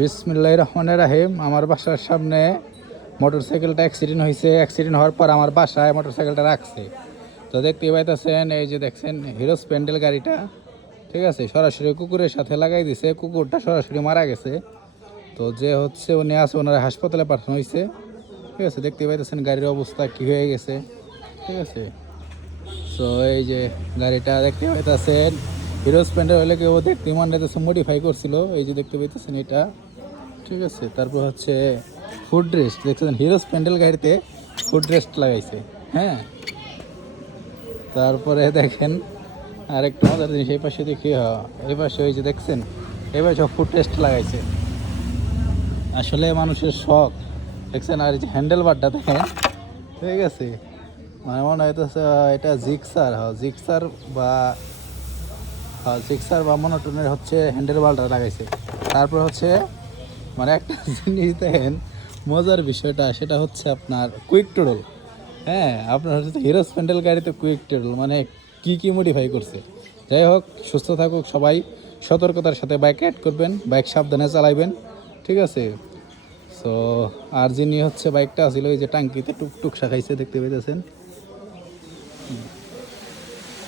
বিসমিল্লাহির রহমানির রহিম। আমার বাসার সামনে মোটরসাইকেলটা অ্যাক্সিডেন্ট হয়েছে। অ্যাক্সিডেন্ট হওয়ার পর আমার বাসায় মোটরসাইকেলটা রাখছে। তো দেখতে পাইতেছেন, এই যে দেখছেন হিরো স্প্লেন্ডার গাড়িটা, ঠিক আছে, সরাসরি কুকুরের সাথে লাগাই দিছে। কুকুরটা সরাসরি মারা গেছে। তো যে হচ্ছে উনি আছে, ওনার হাসপাতালে পাঠানো হয়েছে। ঠিক আছে, দেখতে পাইতেছেন গাড়ির অবস্থা কী হয়ে গেছে। ঠিক আছে, তো এই যে গাড়িটা দেখতে পাইতেছেন, হিরো স্প্লেন্ডার হলে কেউ দেখতে মনে হইতেছে মডিফাই করছিল। এই যে দেখতে পাইতেছেন এটা, ঠিক আছে। তারপর হচ্ছে ফুড রেস্ট দেখছেন, হিরো স্প্লেন্ডার গাড়িতে ফুড রেস্ট লাগাইছে। হ্যাঁ, তারপরে দেখেন আরেকটা মজার জিনিস, এই পাশে দেখি, এই পাশে ওই যে দেখছেন, এই পাশে ফুড রেস্ট লাগাইছে। আসলে মানুষের শখ দেখছেন। আর এই যে হ্যান্ডেল বারটা দেখেন, ঠিক আছে, মানে মনে হইতেছে এটা জিক্সার, জিক্সার বা জিক্সার বা মনোটনের হচ্ছে হ্যান্ডেল বারটা লাগাইছে। তারপর হচ্ছে মানে একটা জিনিস দেখেন, মজার বিষয়টা সেটা হচ্ছে আপনার কুইক টোডল। হ্যাঁ, আপনার হচ্ছে হিরো স্প্লেন্ডার গাড়িতে কুইক টোডল, মানে কি কি মডিফাই করছে। যাই হোক, সুস্থ থাকুক সবাই, সতর্কতার সাথে বাইক রাইড করবেন, বাইক সাবধানে চালাইবেন, ঠিক আছে। সো আর যিনি হচ্ছে বাইকটা আসলে ওই যে টাঙ্কিতে টুকটুক শাখাইছে দেখতে পেতেছেন।